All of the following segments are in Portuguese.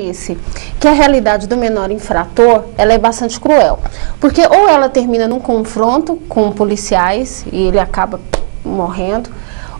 disse que a realidade do menor infrator, ela é bastante cruel, porque ou ela termina num confronto com policiais e ele acaba morrendo,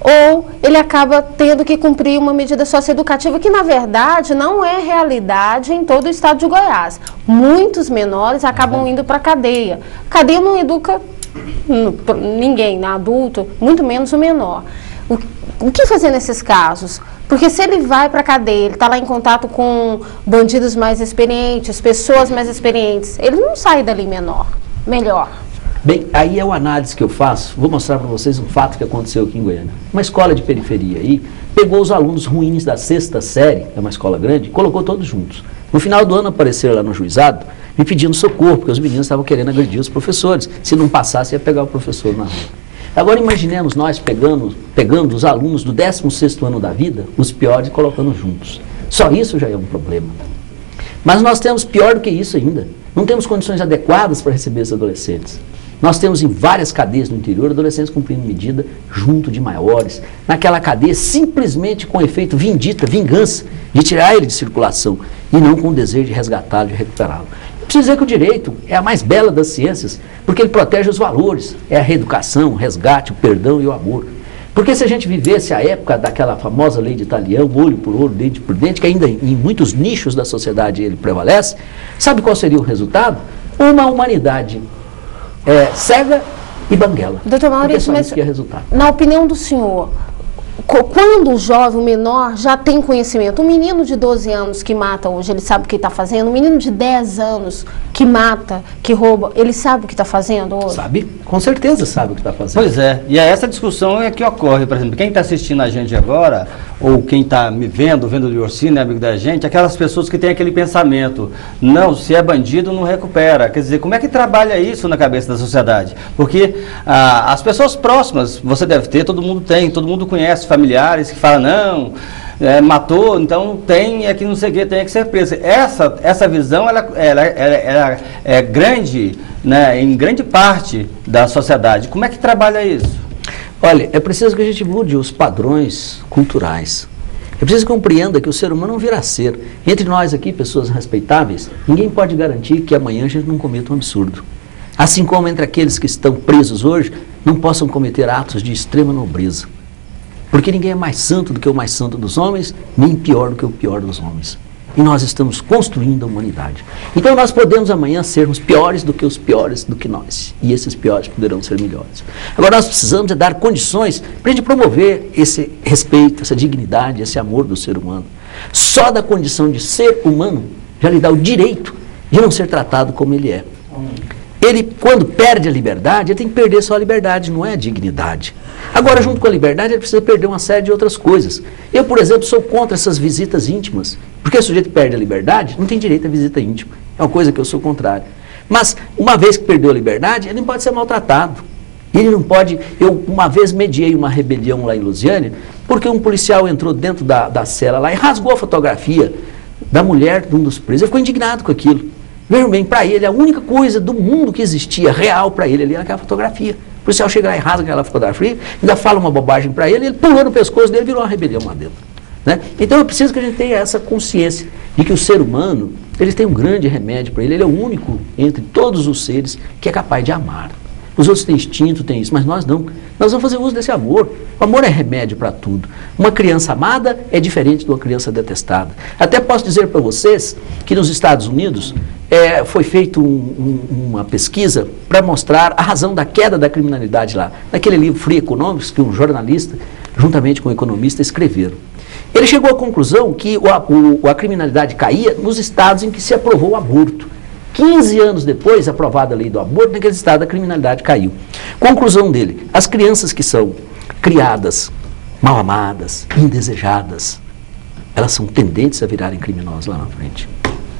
ou ele acaba tendo que cumprir uma medida socioeducativa que, na verdade, não é realidade em todo o estado de Goiás. Muitos menores acabam indo para a cadeia. A cadeia não educa ninguém, né, adulto, muito menos o menor. O que fazer nesses casos? Porque se ele vai para a cadeia, ele está lá em contato com bandidos mais experientes, pessoas mais experientes, ele não sai dali melhor. Bem, aí é uma análise que eu faço, vou mostrar para vocês um fato que aconteceu aqui em Goiânia. Uma escola de periferia aí, pegou os alunos ruins da 6ª série, é uma escola grande, e colocou todos juntos. No final do ano apareceram lá no juizado, me pedindo socorro, porque os meninos estavam querendo agredir os professores. Se não passasse, ia pegar o professor na rua. Agora imaginemos nós pegando os alunos do 16º ano da vida, os piores, e colocando juntos. Só isso já é um problema. Mas nós temos pior do que isso ainda. Não temos condições adequadas para receber esses adolescentes. Nós temos em várias cadeias no interior adolescentes cumprindo medida junto de maiores, naquela cadeia simplesmente com efeito vingança, de tirar ele de circulação e não com o desejo de resgatá-lo, de recuperá-lo. Preciso dizer que o direito é a mais bela das ciências, porque ele protege os valores, é a reeducação, o resgate, o perdão e o amor. Porque se a gente vivesse a época daquela famosa lei de Italião, olho por olho, dente por dente, que ainda em muitos nichos da sociedade ele prevalece, sabe qual seria o resultado? Uma humanidade cega e banguela. Doutor Maurício, mas na opinião do senhor, quando o jovem, o menor, já tem conhecimento, um menino de 12 anos que mata hoje, ele sabe o que está fazendo, um menino de 10 anos que mata, que rouba, ele sabe o que está fazendo hoje? Sabe, com certeza sabe o que está fazendo. Pois é, e essa discussão é que ocorre, por exemplo, quem está assistindo a gente agora, ou quem está me vendo o Liorcino, é amigo da gente, aquelas pessoas que têm aquele pensamento, não, se é bandido não recupera, quer dizer, como é que trabalha isso na cabeça da sociedade? Porque as pessoas próximas, você deve ter, todo mundo conhece familiares que falam, não, matou, então tem aqui não sei o que, tem que ser preso. Essa visão, ela é grande, né, em grande parte da sociedade. Como é que trabalha isso? Olha, é preciso que a gente mude os padrões culturais. É preciso que compreenda que o ser humano não virá a ser. Entre nós aqui, pessoas respeitáveis, ninguém pode garantir que amanhã a gente não cometa um absurdo. Assim como entre aqueles que estão presos hoje, não possam cometer atos de extrema nobreza. Porque ninguém é mais santo do que o mais santo dos homens, nem pior do que o pior dos homens. E nós estamos construindo a humanidade. Então nós podemos amanhã sermos piores do que os piores do que nós. E esses piores poderão ser melhores. Agora nós precisamos dar condições para a gente promover esse respeito, essa dignidade, esse amor do ser humano. Só da condição de ser humano já lhe dá o direito de não ser tratado como ele é. Ele, quando perde a liberdade, ele tem que perder só a liberdade, não é a dignidade. Agora, junto com a liberdade, ele precisa perder uma série de outras coisas. Eu, por exemplo, sou contra essas visitas íntimas, porque o sujeito perde a liberdade, não tem direito à visita íntima. É uma coisa que eu sou contrário. Mas, uma vez que perdeu a liberdade, ele não pode ser maltratado. Ele não pode... Eu, uma vez, mediei uma rebelião lá em Lusiânia, porque um policial entrou dentro da cela lá e rasgou a fotografia da mulher de um dos presos. Ele ficou indignado com aquilo. Veja bem, para ele, a única coisa do mundo que existia real para ele ali era aquela fotografia. O policial chega lá e rasga aquela fotografia, ainda fala uma bobagem para ele pulou no pescoço dele, virou uma rebelião lá dentro. Né? Então é preciso que a gente tenha essa consciência de que o ser humano, ele tem um grande remédio para ele é o único entre todos os seres que é capaz de amar. Os outros têm instinto, têm isso, mas nós não. Nós vamos fazer uso desse amor. O amor é remédio para tudo. Uma criança amada é diferente de uma criança detestada. Até posso dizer para vocês que nos Estados Unidos foi feita uma pesquisa para mostrar a razão da queda da criminalidade lá. Naquele livro Free Economics, que um jornalista, juntamente com um economista, escreveram. Ele chegou à conclusão que a criminalidade caía nos estados em que se aprovou o aborto. 15 anos depois, aprovada a lei do aborto, naquele estado a criminalidade caiu. Conclusão dele, as crianças que são criadas, mal amadas, indesejadas, elas são tendentes a virarem criminosas lá na frente.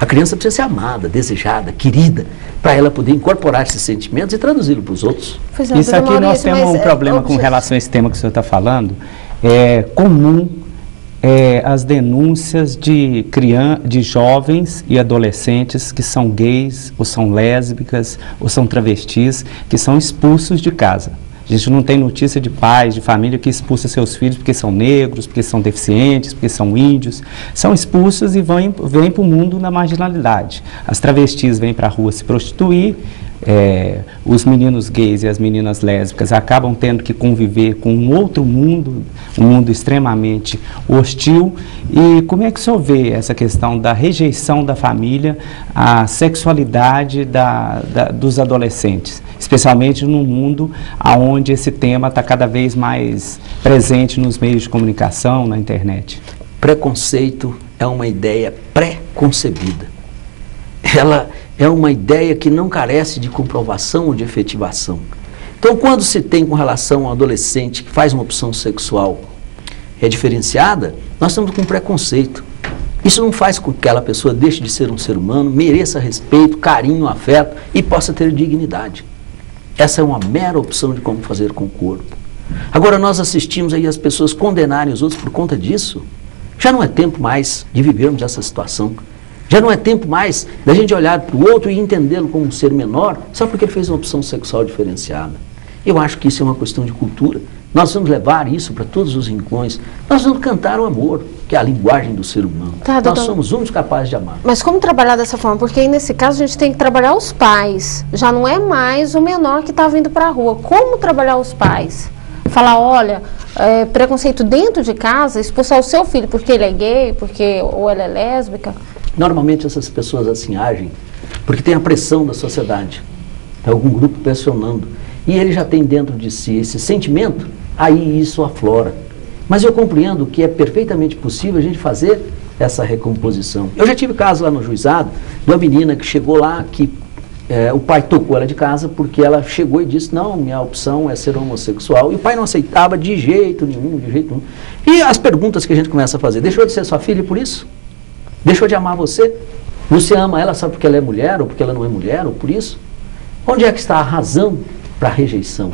A criança precisa ser amada, desejada, querida, para ela poder incorporar esses sentimentos e traduzi-los para os outros. Isso aqui nós temos um problema com relação a esse tema que o senhor está falando. É comum as denúncias de jovens e adolescentes que são gays, ou são lésbicas, ou são travestis, que são expulsos de casa. A gente não tem notícia de pais, de família que expulsa seus filhos porque são negros, porque são deficientes, porque são índios. São expulsos e vêm para o mundo na marginalidade. As travestis vêm para a rua se prostituir, os meninos gays e as meninas lésbicas acabam tendo que conviver com um outro mundo, um mundo extremamente hostil. E como é que o senhor vê essa questão da rejeição da família à sexualidade dos adolescentes, especialmente num mundo onde esse tema está cada vez mais presente nos meios de comunicação, na internet? Preconceito é uma ideia pré-concebida. Ela é uma ideia que não carece de comprovação ou de efetivação. Então, quando se tem com relação a um adolescente que faz uma opção sexual diferenciada, nós estamos com preconceito. Isso não faz com que aquela pessoa deixe de ser um ser humano, mereça respeito, carinho, afeto e possa ter dignidade. Essa é uma mera opção de como fazer com o corpo. Agora, nós assistimos aí as pessoas condenarem os outros por conta disso. Já não é tempo mais de vivermos essa situação. Já não é tempo mais da gente olhar para o outro e entendê-lo como um ser menor só porque ele fez uma opção sexual diferenciada. Eu acho que isso é uma questão de cultura. Nós vamos levar isso para todos os rincões. Nós vamos cantar o amor, que é a linguagem do ser humano. Tá, nós somos únicos capazes de amar. Mas como trabalhar dessa forma? Porque aí, nesse caso, a gente tem que trabalhar os pais. Já não é mais o menor que está vindo para a rua. Como trabalhar os pais? Falar, olha, preconceito dentro de casa, expulsar o seu filho porque ele é gay, ou ela é lésbica. Normalmente essas pessoas assim agem porque tem a pressão da sociedade, tem algum grupo pressionando, e ele já tem dentro de si esse sentimento, aí isso aflora. Mas eu compreendo que é perfeitamente possível a gente fazer essa recomposição. Eu já tive caso lá no juizado de uma menina que chegou lá, que o pai tocou ela de casa porque ela chegou e disse, não, minha opção é ser homossexual, e o pai não aceitava de jeito nenhum, de jeito nenhum. E as perguntas que a gente começa a fazer, deixou de ser sua filha por isso? Deixou de amar você? Você ama ela só porque ela é mulher, ou porque ela não é mulher, ou por isso? Onde é que está a razão para a rejeição?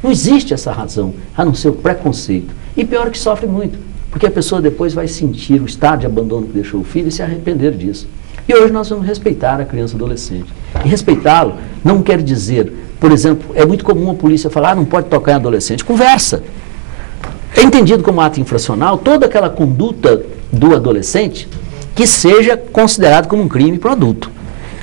Não existe essa razão, a não ser o preconceito. E pior que sofre muito, porque a pessoa depois vai sentir o estado de abandono que deixou o filho e se arrepender disso. E hoje nós vamos respeitar a criança e adolescente. E respeitá-lo não quer dizer, por exemplo, é muito comum a polícia falar, não pode tocar em adolescente. Conversa. É entendido como ato infracional toda aquela conduta do adolescente que seja considerado como um crime para o adulto.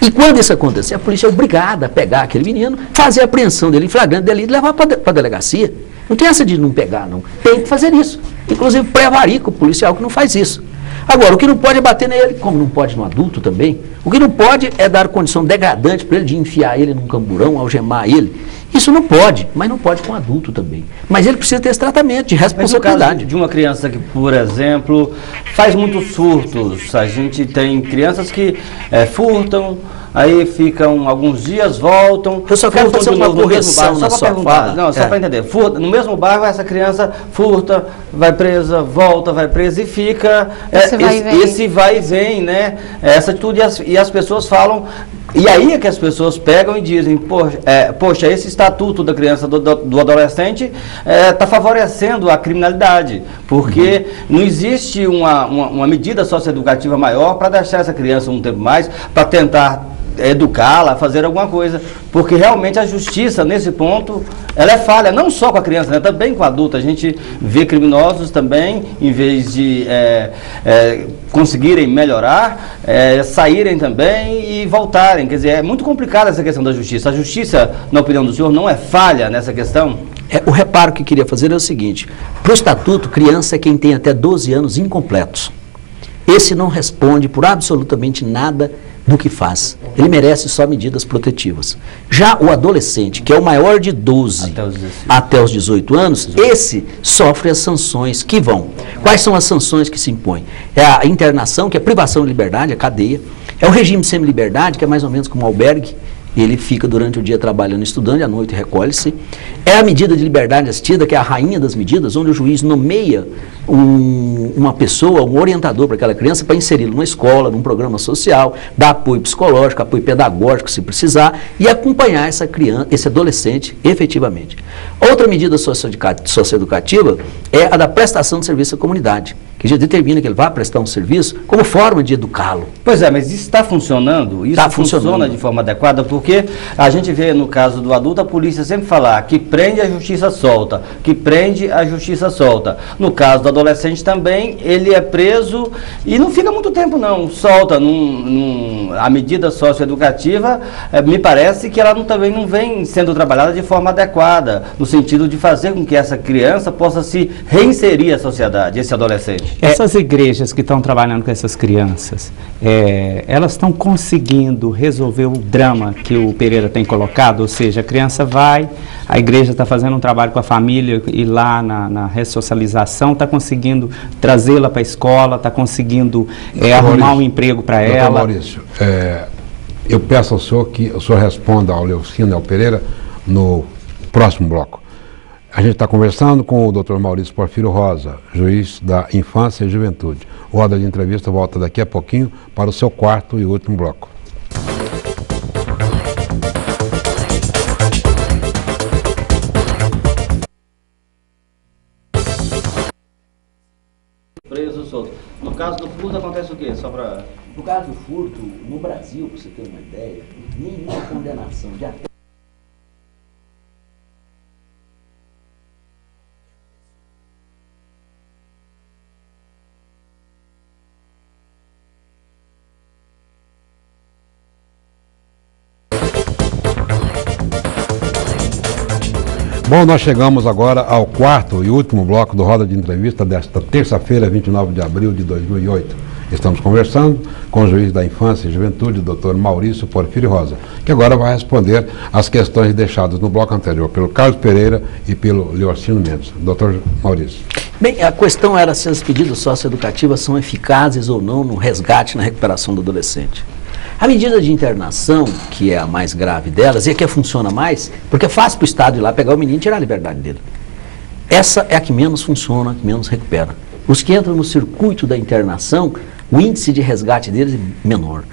E quando isso acontecer, a polícia é obrigada a pegar aquele menino, fazer a apreensão dele em flagrante delito e levar para a delegacia. Não tem essa de não pegar, não. Tem que fazer isso. Inclusive, prevarica o policial que não faz isso. Agora, o que não pode é bater nele, como não pode no adulto também. O que não pode é dar condição degradante para ele de enfiar ele num camburão, algemar ele. Isso não pode, mas não pode com adulto também. Mas ele precisa ter esse tratamento de responsabilidade. Mas no caso de uma criança que, por exemplo, faz muitos furtos, a gente tem crianças que furtam, aí ficam alguns dias, voltam. Eu só quero fazer uma correção na sua fala. Não, só para entender. Furta, no mesmo bairro, essa criança furta, vai presa, volta, vai presa e fica. Esse vai e vem, né? Essa atitude, e as pessoas falam. E aí é que as pessoas pegam e dizem, poxa, esse estatuto da criança, do adolescente, está favorecendo a criminalidade, porque não existe uma medida socioeducativa maior para deixar essa criança um tempo mais, para tentar educá-la, fazer alguma coisa, porque realmente a justiça, nesse ponto, ela é falha, não só com a criança, né, também com o adulto. A gente vê criminosos também, em vez de conseguirem melhorar, saírem também e voltarem. Quer dizer, é muito complicada essa questão da justiça. A justiça, na opinião do senhor, não é falha nessa questão? O reparo que queria fazer é o seguinte, para o estatuto, criança é quem tem até 12 anos incompletos. Esse não responde por absolutamente nada do que faz. Ele merece só medidas protetivas. Já o adolescente, que é o maior de 12 até os 18 anos, esse sofre as sanções que vão. Quais são as sanções que se impõem? É a internação, que é privação de liberdade, a cadeia. É o regime semi-liberdade, que é mais ou menos como um albergue. Ele fica durante o dia trabalhando, estudando, e à noite recolhe-se. É a medida de liberdade assistida, que é a rainha das medidas, onde o juiz nomeia uma pessoa, um orientador para aquela criança, para inseri-lo numa escola, num programa social, dar apoio psicológico, apoio pedagógico, se precisar, e acompanhar essa criança, esse adolescente, efetivamente. Outra medida socioeducativa é a da prestação de serviço à comunidade, que já determina que ele vai prestar um serviço como forma de educá-lo. Pois é, mas isso está funcionando? Isso funciona de forma adequada? Porque a gente vê no caso do adulto, a polícia sempre falar que prende, a justiça solta, que prende, a justiça solta. No caso do adolescente também, ele é preso e não fica muito tempo não, solta. A medida socioeducativa, me parece que ela também não vem sendo trabalhada de forma adequada, no sentido de fazer com que essa criança possa se reinserir à sociedade, esse adolescente. Essas igrejas que estão trabalhando com essas crianças, elas estão conseguindo resolver o drama que o Pereira tem colocado, ou seja, a criança vai, a igreja está fazendo um trabalho com a família e lá na ressocialização está conseguindo trazê-la para a escola, está conseguindo arrumar um emprego para ela. Maurício, eu peço ao senhor que o senhor responda ao Leocino e ao Pereira no próximo bloco. A gente está conversando com o Dr. Maurício Porfírio Rosa, juiz da Infância e Juventude. O Roda de Entrevista volta daqui a pouquinho para o seu quarto e último bloco. Preso, solto. No caso do furto acontece o quê? Só para... No caso do furto, no Brasil, para você ter uma ideia, nenhuma condenação de até Bom, nós chegamos agora ao quarto e último bloco do Roda de Entrevista desta terça-feira, 29 de abril de 2008. Estamos conversando com o juiz da Infância e Juventude, o Dr. Maurício Porfírio Rosa, que agora vai responder às questões deixadas no bloco anterior pelo Carlos Pereira e pelo Leocino Mendes. Dr. Maurício. Bem, a questão era se as medidas socioeducativas são eficazes ou não no resgate e na recuperação do adolescente. A medida de internação, que é a mais grave delas, e a que funciona mais, porque é fácil para o Estado ir lá pegar o menino e tirar a liberdade dele. Essa é a que menos funciona, que menos recupera. Os que entram no circuito da internação, o índice de resgate deles é menor.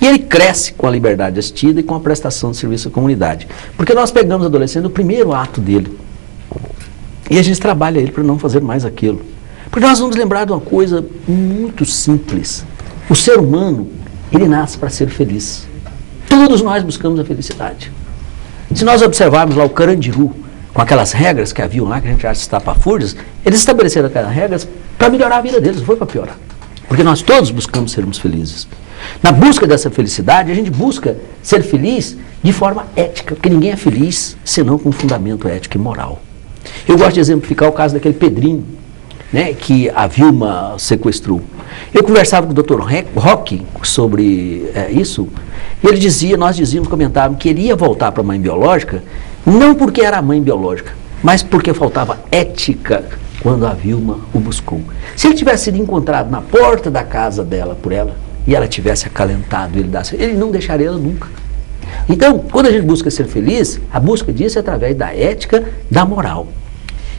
E ele cresce com a liberdade assistida e com a prestação de serviço à comunidade. Porque nós pegamos o adolescente no primeiro ato dele. E a gente trabalha ele para não fazer mais aquilo. Porque nós vamos lembrar de uma coisa muito simples. O ser humano, ele nasce para ser feliz. Todos nós buscamos a felicidade. Se nós observarmos lá o Carandiru, com aquelas regras que haviam lá, que a gente acha estapafúrdias, eles estabeleceram aquelas regras para melhorar a vida deles, não foi para piorar. Porque nós todos buscamos sermos felizes. Na busca dessa felicidade, a gente busca ser feliz de forma ética, porque ninguém é feliz senão com um fundamento ético e moral. Eu gosto de exemplificar o caso daquele Pedrinho, né, que a Vilma sequestrou. Eu conversava com o Dr. Roque sobre isso, e ele dizia, nós dizíamos, comentávamos, que ele ia voltar para a mãe biológica, não porque era a mãe biológica, mas porque faltava ética quando a Vilma o buscou. Se ele tivesse sido encontrado na porta da casa dela por ela, e ela tivesse acalentado, ele não deixaria ela nunca. Então, quando a gente busca ser feliz, a busca disso é através da ética, da moral.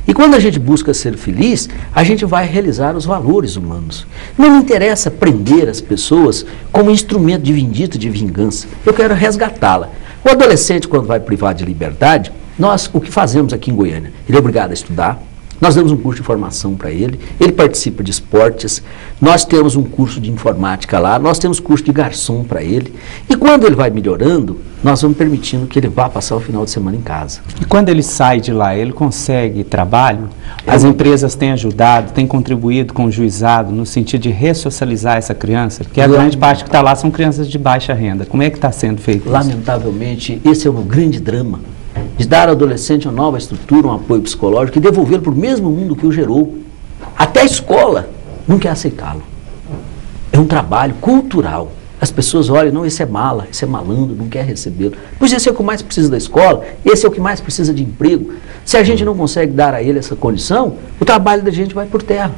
E quando a gente busca ser feliz, a gente vai realizar os valores humanos. Não me interessa prender as pessoas como instrumento de vindita, de vingança. Eu quero resgatá-la. O adolescente, quando vai privado de liberdade, nós, o que fazemos aqui em Goiânia? Ele é obrigado a estudar, nós damos um curso de formação para ele participa de esportes, nós temos um curso de informática lá, nós temos curso de garçom para ele, e quando ele vai melhorando, nós vamos permitindo que ele vá passar o final de semana em casa. E quando ele sai de lá, ele consegue trabalho? As empresas têm ajudado, têm contribuído com o juizado no sentido de ressocializar essa criança? Porque a grande parte que está lá são crianças de baixa renda. Como é que está sendo feito isso? Lamentavelmente, esse é um grande drama, de dar ao adolescente uma nova estrutura, um apoio psicológico e devolvê-lo para o mesmo mundo que o gerou. Até a escola não quer aceitá-lo. É um trabalho cultural. As pessoas olham, não, esse é mala, esse é malandro, não quer recebê-lo. Pois esse é o que mais precisa da escola, esse é o que mais precisa de emprego. Se a gente não consegue dar a ele essa condição, o trabalho da gente vai por terra.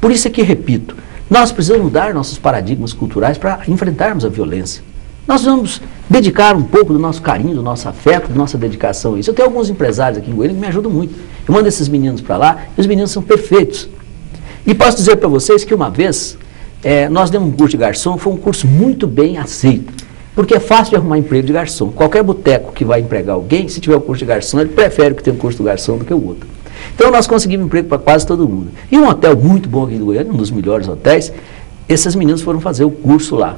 Por isso é que, repito, nós precisamos mudar nossos paradigmas culturais para enfrentarmos a violência. Nós vamos dedicar um pouco do nosso carinho, do nosso afeto, da nossa dedicação a isso. Eu tenho alguns empresários aqui em Goiânia que me ajudam muito. Eu mando esses meninos para lá e os meninos são perfeitos. E posso dizer para vocês que uma vez nós demos um curso de garçom, foi um curso muito bem aceito. Porque é fácil de arrumar emprego de garçom. Qualquer boteco que vai empregar alguém, se tiver o curso de garçom, ele prefere que tenha um curso de garçom do que o outro. Então nós conseguimos emprego para quase todo mundo. E um hotel muito bom aqui em Goiânia, um dos melhores hotéis, esses meninos foram fazer o curso lá.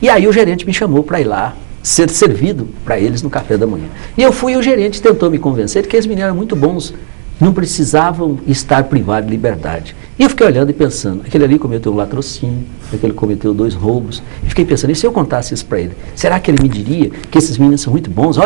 E aí o gerente me chamou para ir lá ser servido para eles no café da manhã. E eu fui, e o gerente tentou me convencer de que eles meninos eram muito bons, não precisavam estar privados de liberdade. E eu fiquei olhando e pensando, aquele ali cometeu um latrocínio, aquele cometeu 2 roubos. E fiquei pensando, e se eu contasse isso para ele? Será que ele me diria que esses meninos são muito bons?